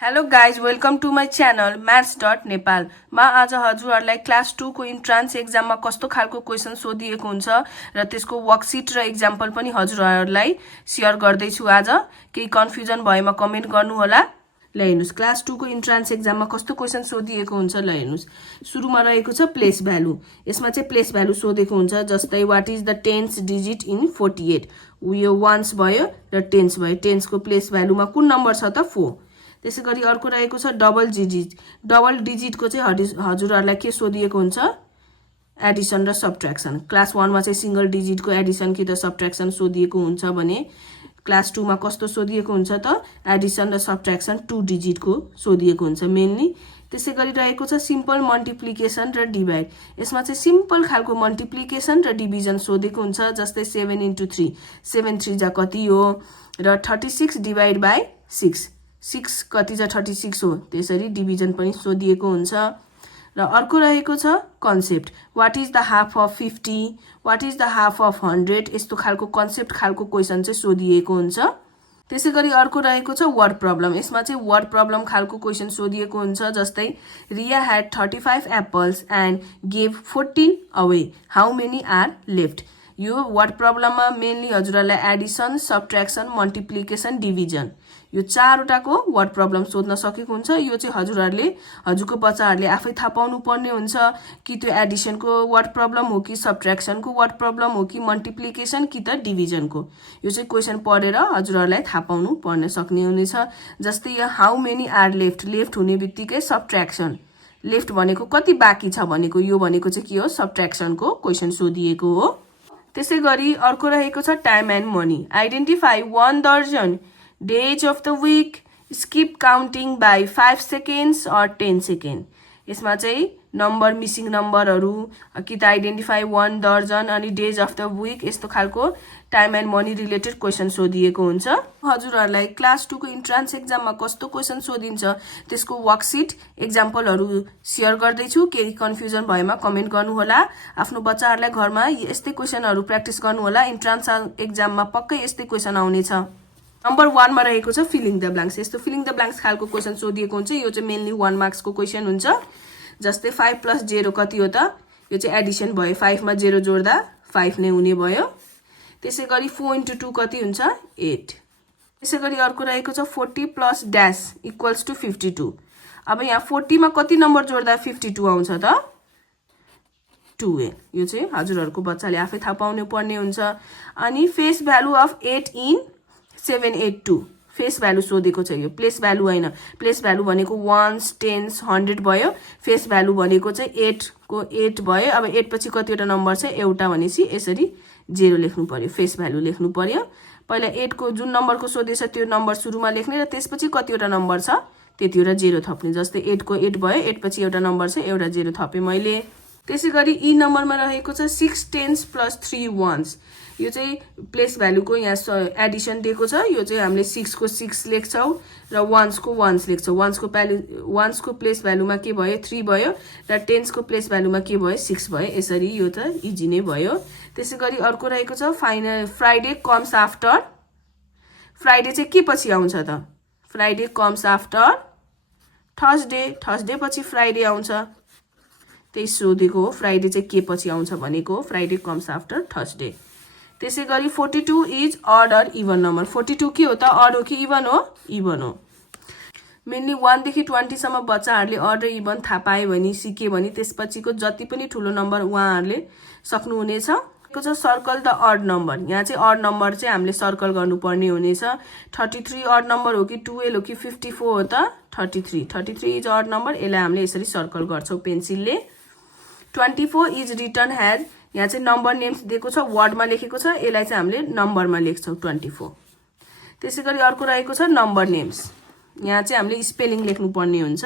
Hello guys welcome to my channel maths.nepal मा आज हजुरहरूलाई क्लास 2 को इन्ट्रान्स एक्जाममा कस्तो खालको क्वेसन सोधिएको हुन्छ र त्यसको वर्कसिट र एक्जाम्पल पनि हजुरहरूलाई सेयर गर्दैछु। आज केही कन्फ्युजन भएमा कमेन्ट गर्नुहोला। ल हेर्नुस्, क्लास 2 को इन्ट्रान्स एक्जाममा कस्तो क्वेसन सोधिएको हुन्छ। ल हेर्नुस्, सुरुमा रहेको छ प्लेस भ्यालु। यसमा चाहिँ प्लेस भ्यालु सोधेको हुन्छ, जस्तै what is the tens digit in 48। यो वान्स भयो र टेन्स भयो। टेन्सको प्लेस भ्यालुमा कुन नम्बर छ त 4। त्यसै गरी अर्को रहेको छ डबल डिजिट। डबल डिजिटको चाहिँ हजुरहरूलाई के सोधिएको हुन्छ, एडिसन र सब्ट्र्याक्सन। क्लास 1 मा चाहिँ सिंगल डिजिटको एडिसन कि त सब्ट्र्याक्सन सोधिएको हुन्छ भने क्लास 2 मा कस्तो सोधिएको हुन्छ त एडिसन र सब्ट्र्याक्सन 2 डिजिटको सोधिएको हुन्छ मेनली। त्यसै गरी रहेको छ सिम्पल मल्टिप्लिकेसन र डिभाइड। यसमा चाहिँ सिम्पल खालको मल्टिप्लिकेसन र डिभिजन सोधेको हुन्छ, जस्तै 7 into 3, 7 3 जा कति हो र 36 डिभाइड बाई 6, 6 कति जा 36 हो। त्यसरी डिभिजन पनि सोधिएको हुन्छ। र अर्को रहेको छ concept, what is the half of 50, what is the half of 100। यस्तो खालको कन्सेप्ट खालको क्वेसन चाहिँ सोधिएको हुन्छ। त्यसै गरी अर्को रहेको छ वर्ड प्रब्लम। यसमा चाहिँ वर्ड प्रब्लम खालको क्वेसन सोधिएको हुन्छ, जस्तै Riya had 35 apples and gave 14 away, how many are left. यो वर्ड प्रब्लममा मेनली हजुरहरूलाई एडिसन, सब्ट्र्याक्सन, मल्टिप्लिकेसन, डिभिजन यो चारवटाको वर्ड प्रब्लम सोध्न सकेको हुन्छ। यो चाहिँ हजुरको बच्चाहरूले आफै थाहा पाउनु पर्ने हुन्छ कि त्यो एडिसनको वर्ड प्रब्लम हो कि सब्ट्र्याक्सनको वर्ड प्रब्लम हो कि मल्टिप्लिकेसन कि त डिभिजनको। यो चाहिँ क्वेसन पढेर हजुरहरूलाई थाहा पाउनु पर्न सक्ने हुनेछ। जस्तै यो how many are left, left हुने बित्तिकै सब्ट्र्याक्सन, लेफ्ट भनेको कति बाँकी छ भनेको, यो भनेको चाहिँ के हो, सब्ट्र्याक्सनको क्वेसन सोधिएको हो। त्यसै गरी अर्को रहेको छ टाइम एन्ड मनी। आइडेन्टिफाई 1 दर्जन days of the week, skip counting by 5 seconds or 10 seconds। यसमा चाहिँ नम्बर, मिसिङ नम्बरहरू कि त आइडेन्टिफाई 1 दर्जन अनि डेज अफ द विक, यस्तो खालको time and money related question सोधिएको हुन्छ। हजुरहरूलाई क्लास 2 को इन्ट्रान्स एक्जाममा कस्तो क्वेसन सोधिन्छ त्यसको वर्कसिट, एक्जाम्पलहरू सेयर गर्दैछु। केही कन्फ्युजन भएमा कमेन्ट गर्नुहोला। आफ्नो बच्चाहरूलाई घरमा यस्तै क्वेसनहरू प्र्याक्टिस गर्नुहोला। इन्ट्रान्स एक्जाममा पक्कै यस्तै क्वेसन आउनेछ। नम्बर 1 मा रहेको छ फिलिङ द ब्ल्याङ्क्स। यस्तो फिलिङ द ब्ल्याङ्क्स खालको क्वेसन सोधिएको हुन्छ। यो चाहिँ मेनली 1 मार्क्सको क्वेसन हुन्छ। जस्तै 5 + 0 कति हो त, यो चाहिँ एडिसन भयो। 5 मा 0 जोड्दा 5 नै हुने भयो। त्यसै गरी 4 into 2 कति हुन्छ, 8। त्यसै गरी अर्को रहेको छ 40 + ड्यास इक्वल्स टु 52। अब यहाँ 40 मा कति नम्बर जोड्दा 52 आउँछ त, 2a। यो चाहिँ हजुरहरूको बच्चाले आफै थाहा पाउनु पर्ने हुन्छ। अनि face value of 8 in 782, face value सोधेको छ। यो प्लेस भ्यालु होइन। प्लेस भ्यालु भनेको वान्स, टेन्स, 100 भयो। फेस भ्यालु भनेको चाहिँ 8 को 8 भयो। अब 8 पछि कतिवटा नम्बर छ, एउटा भनेपछि यसरी 0 लेख्नु पर्यो, फेस भ्यालु लेख्नु पर्यो। पहिला 8 को जुन नम्बरको सोधेछ त्यो नम्बर सुरुमा लेख्ने र त्यसपछि कतिवटा नम्बर छ त्यतिवटा 0 थप्ने। जस्तै 8 को 8 भयो, 8 पछि एउटा नम्बर छ, एउटा 0 थपेँ मैले। त्यसै गरी ई नम्बरमा रहेको छ 6 10s + 3 1s। यो चाहिँ प्लेस भ्यालुको यहाँ एडिसन दिएको छ। यो चाहिँ हामीले 6 को 6 लेख्छौँ र 1s को 1s लेख्छौँ। 1s को प्लेस भ्यालुमा के भयो, 3 भयो र 10s को प्लेस भ्यालुमा के भयो, 6 भयो। यसरी यो त इजी नै भयो। त्यसै गरी अर्को रहेको छ फ्राइडे कम्स आफ्टर। फ्राइडे चाहिँ के पछि आउँछ त, Friday comes after Thursday. Thursday पछि फ्राइडे आउँछ। त्यही सोधेको हो, फ्राइडे चाहिँ के पछि आउँछ भनेको, फ्राइडे कम्स आफ्टर थर्सडे। त्यसै गरी 42 is odd or even number. 42 के हो त, अड हो कि इभन हो, इभन हो। मेनली 1 देखि 20 सम्म बच्चाहरूले अड र इभन थाहा पायो भने, सिके भने त्यसपछिको जति पनि ठुलो नम्बर उहाँहरूले सक्नुहुनेछ। Circle the odd number. यहाँ चाहिँ अड नम्बर चाहिँ हामीले सर्कल गर्नुपर्ने हुनेछ। 33 अड नम्बर हो कि 12 हो कि 54 हो त, 33। 33 इज अड नम्बर। यसलाई हामीले यसरी सर्कल गर्छौँ पेन्सिलले। 24 इज रिटर्न ह्याज। यहाँ चाहिँ नम्बर नेम्स दिएको छ, वर्डमा लेखेको छ, यसलाई चाहिँ हामीले नम्बरमा लेख्छौँ 24। त्यसै गरी अर्को रहेको छ नम्बर नेम्स। यहाँ चाहिँ हामीले स्पेलिङ लेख्नुपर्ने हुन्छ।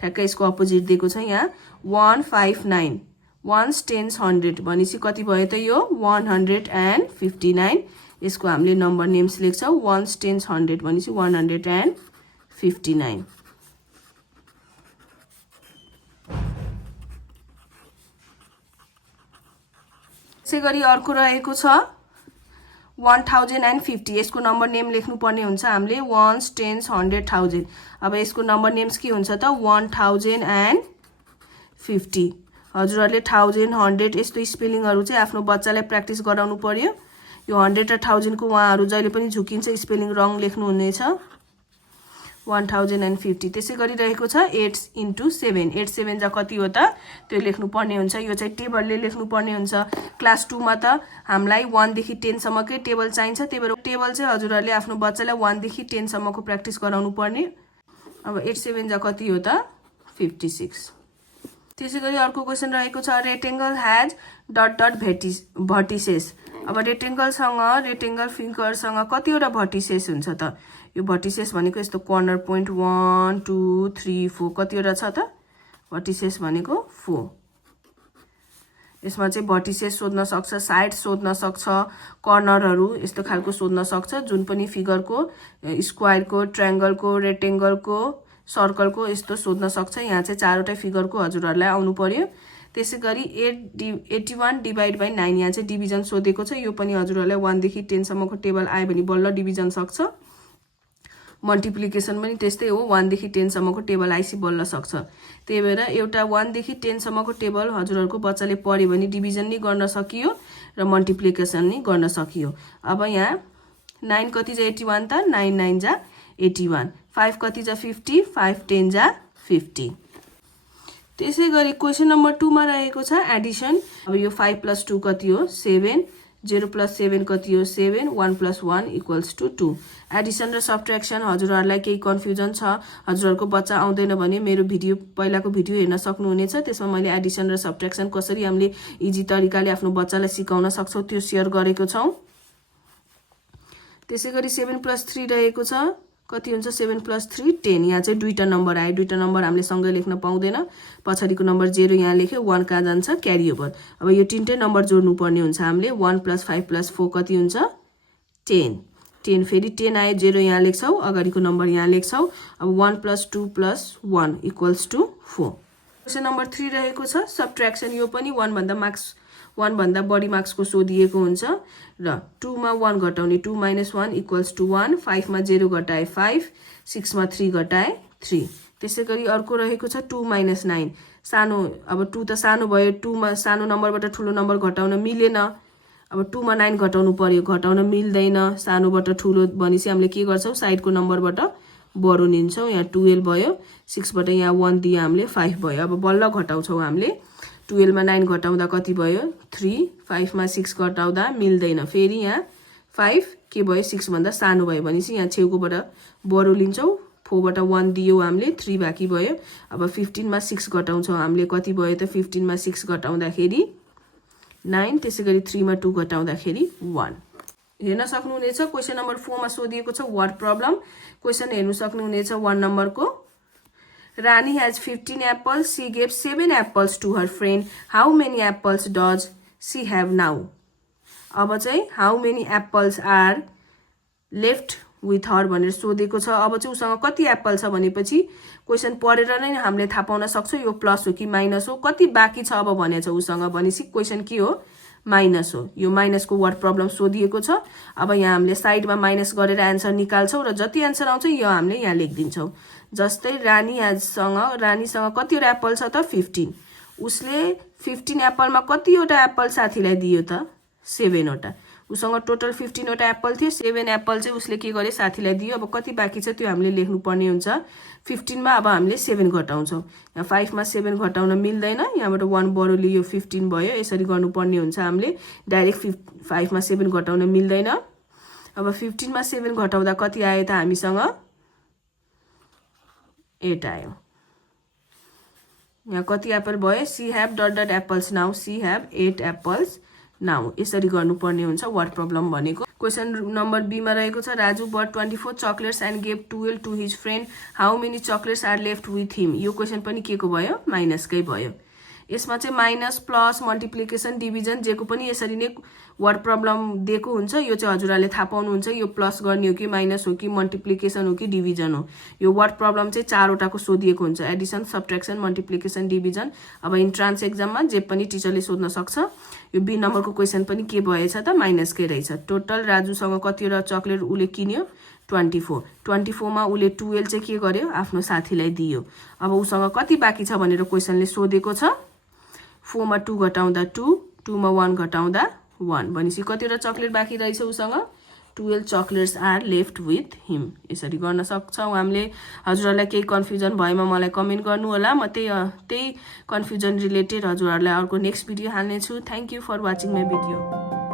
ठ्याक्कै यसको अपोजिट दिएको छ यहाँ 159, 1s 10s 100 भनेपछि कति भयो त, यो 159। यसको हामीले नम्बर नेम्स लेख्छौँ 1s 10s 100 भनेपछि 159। त्यसै गरी अर्को रहेको छ 1050 यसको नम्बर नेम लेख्नुपर्ने हुन्छ हामीले 1s 10s 100,000 अब यसको नम्बर नेम्स के हुन्छ त 1050 हजुरहरूले 1000 100 यस्तो स्पेलिङहरु चाहिँ आफ्नो बच्चालाई प्र्याक्टिस गराउनु पर्यो यो 100 र 1000 को उहाँहरु जहिले पनि झुकिन्छ स्पेलिङ रङ लेख्नु हुनेछ 1050 त्यसै गरी रहेको छ 8 * 7 8 7 जा कति हो त त्यो लेख्नु पर्ने हुन्छ यो चाहिँ टेबलले लेख्नु पर्ने हुन्छ क्लास 2 मा त हामीलाई 1 देखि 10 सम्मकै टेबल चाहिन्छ त्यही भएर टेबल चाहिँ हजुरहरूले आफ्नो बच्चालाई 1 देखि 10 सम्मको प्र्याक्टिस गराउनु पर्ने अब 8 7 जा कति हो त 56 त्यसै गरी अर्को क्वेशन रहेको छ रेक्टेंगल हैज ... भर्टिसेस अब रेक्टेंगल फिगर सँग कतिवटा भर्टिसेस हुन्छ त यो भर्टिसेस भनेको यस्तो कर्नर पोइन्ट 1 2 3 4 कतिवटा छ त भर्टिसेस भनेको 4 यसमा चाहिँ भर्टिसेस सोध्न सक्छ साइड सोध्न सक्छ कर्नरहरु यस्तो खालको सोध्न सक्छ जुन पनि फिगरको स्क्वायरको ट्रायंगलको रेक्टेंगलको सर्कलको यस्तो सोध्न सक्छ यहाँ चाहिँ चारवटा फिगरको हजुरहरुलाई आउनु पर्यो त्यसै गरी 81 / 9 यहाँ चाहिँ डिभिजन सोधेको छ यो पनि हजुरहरुलाई 1 देखि 10 सम्मको टेबल आयो भने बल्ल डिभिजन सक्छ मल्टिप्लिकेसन पनि त्यस्तै हो 1 देखि 10 सम्मको टेबल आइसी बल्ल सक्छ त्यही भएर एउटा 1 देखि 10 सम्मको टेबल हजुरहरुको बच्चाले पढ्यो भने डिभिजन नि गर्न सकियो र मल्टिप्लिकेसन नि गर्न सकियो अब यहाँ 9 कति जा 81 त 9 9 जा 81 5 कति जा 50 5 10 जा 50 त्यसै गरी क्वेशन नम्बर 2 मा रहेको छ एडिसन अब यो 5 + 2 कति हो 7 0 + 7 कति हो 7 1 + 1 = 2 एडिसन र सबट्र्याक्सन हजुरहरुलाई केही कन्फ्युजन छ हजुरहरुको बच्चा आउँदैन भने मेरो भिडियो पहिलाको भिडियो हेर्न सक्नुहुनेछ त्यसमा मैले एडिसन र सबट्र्याक्सन कसरी हामीले इजी तरिकाले आफ्नो बच्चालाई सिकाउन सक्छौं त्यो शेयर गरेको छौं त्यसै गरी 7 + 3 रहेको छ कति हुन्छ 7 + 3 10 यहाँ चाहिँ दुईटा नम्बर आयो दुईटा नम्बर हामीले सँगै लेख्न पाउँदैन पछाडीको नम्बर 0 यहाँ लेख्यो 1 कहाँ जान्छ क्यारी ओभर अब यो तीनटै नम्बर जोड्नु पर्ने हुन्छ हामीले 1 + 5 + 4 कति हुन्छ 10 10 फेरि 10 आयो 0 यहाँ लेख्छौ अगाडिको नम्बर यहाँ लेख्छौ अब 1 + 2 + 1 = 4 क्वेशन नम्बर 3 रहेको छ सबट्र्याक्सन यो पनि 1 भन्दा बढी मार्क्सको सोधिएको हुन्छ र 2 मा 1 घटाउने 2 - 1 = 1 5 मा 0 घटाए 5 6 मा 3 घटाए 3 त्यसै गरी अर्को रहेको छ 2 - 9 सानो अब 2 त सानो भयो 2 मा सानो नम्बरबाट ठूलो नम्बर घटाउन मिलेन अब 2 मा 9 घटाउनु पर्यो घटाउन मिल्दैन सानोबाट ठूलो भनेसी हामीले के गर्छौ साइडको नम्बरबाट बढो लिन्छौ यहाँ 12 भयो 6 बाट यहाँ 1 दिए हामीले 5 भयो अब बल्ल घटाउँछौ हामीले 12 मा 9 घटाउँदा कति भयो 3 5 मा 6 घटाउँदा मिल्दैन फेरि यहाँ 5 के भयो 6 भन्दा सानो भयो भनेसी यहाँ छेउकोबाट बढो लिन्छौ 4 बाट 1 दियो हामीले 3 बाँकी भयो अब 15 मा 6 घटाउँछौ हामीले कति भयो त 15 मा 6 घटाउँदाखेरि 9 त्यसैगरी 3 मा 2 घटाउँदाखेरि 1 हेर्न सक्नुहुनेछ क्वेशन नम्बर 4 मा सोधिएको छ वर्ड प्रब्लम क्वेशन हेर्नु सक्नुहुनेछ 1 नम्बरको Rani has 15 apples. She gave 7 apples to her friend. How many apples does she have now? अब चाहिँ how many apples are left with her भनेर सोधेको छ अब चाहिँ उसँग कति एप्पल छ भनेपछि क्वेशन पढेर नै हामीले थाहा पाउन सक्छौं यो प्लस हो कि माइनस हो कति बाँकी छ अब भनेछ उसँग भनेसी क्वेशन के हो माइनस हो यो माइनस को वर्ड प्रब्लम सोधिएको छ अब यहाँ हामीले साइडमा माइनस गरेर आन्सर निकाल्छौं र जति आन्सर आउँछ यो हामीले यहाँ लेखिदिन्छौं जस्तै रानीसँग कतिवटा एप्पल छ त 15 उसले 15 एप्पलमा कतिवटा एप्पल साथीलाई दियो त 7 वटा उसँग टोटल 15 वटा एप्पल थियो 7 एप्पल चाहिँ उसले के गरे साथीलाई दियो अब कति बाँकी छ त्यो हामीले लेख्नु पर्ने हुन्छ 15 मा अब हामीले 7 घटाउँछौं यहाँ 5 मा 7 घटाउन मिल्दैन यहाँबाट 1 बढो लियो 15 भयो यसरी गर्नु पर्ने हुन्छ हामीले डाइरेक्ट 5 मा 7 घटाउन मिल्दैन अब 15 मा 7 घटाउँदा कति आयो त हामीसँग 8 आयो यहाँ कति एप्पल भयो she have ... apples now she have 8 apples now यसरी गर्नुपर्ने हुन्छ वर्ड प्रब्लम भनेको क्वेशन नम्बर बी मा रहेको छ Raju bought 24 chocolates and gave 12 to his friend how many chocolates are left with him यो क्वेशन पनि के को भयो माइनस कै भयो यसमा चाहिँ माइनस प्लस मल्टिप्लिकेसन डिभिजन जेको पनि यसरी नै वर्ड प्रब्लम दिएको हुन्छ यो चाहिँ हजुरहरूले थाहा पाउनुहुन्छ यो प्लस गर्ने हो कि माइनस हो कि मल्टिप्लिकेसन हो कि डिभिजन हो यो वर्ड प्रब्लम चाहिँ 4 वटाको सोधिएको हुन्छ एडिसन सब्ट्र्याक्सन मल्टिप्लिकेसन डिभिजन अब इन्ट्रान्स एक्जाममा जे पनि टिचरले सोध्न सक्छ यो बी नम्बरको क्वेसन पनि के भएछ त माइनस के रहेछ टोटल राजुसँग कतिवटा चक्लेट उले किन्यो 24 मा उले 12 चाहिँ के गर्यो आफ्नो साथीलाई दियो अब उसँग कति बाँकी छ भनेर क्वेसनले सोधेको छ 4 मा 2 घटाउँदा 2 मा 1 घटाउँदा 1 भनेपछि कतिवटा चक्लेट बाँकी रहेछ उसँग 12 चक्लेट्स आर लेफ्ट विथ हिम यसरी गर्न सक्छौं हामीले हजुरहरूलाई केही कन्फ्युजन भएमा मलाई कमेन्ट गर्नु होला म त्यही कन्फ्युजन रिलेटेड हजुरहरूलाई अर्को नेक्स्ट भिडियो हाल्ने छु thank you for watching my video